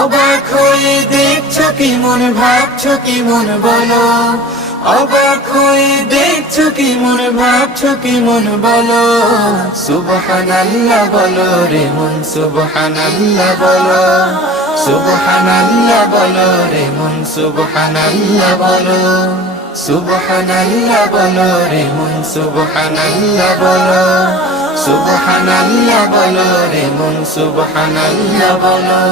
অবাক হয়ে দেখছো কি মন, ভাবছো কি মন বলো। অবাক হয়ে দেখছো কি মন, ভাবছো কি মন বলো। সুবহানাল্লাহ বলো রে মন, সুবহানাল্লাহ বলো। সুবহানাল্লাহ বলো রে মন, সুবহানাল্লাহ বলো। সুবহানাল্লাহ বলো রে মন, সুবহানাল্লাহ বলো। সুবহানাল্লাহ বলো রে মন, সুবহানাল্লাহ বলো।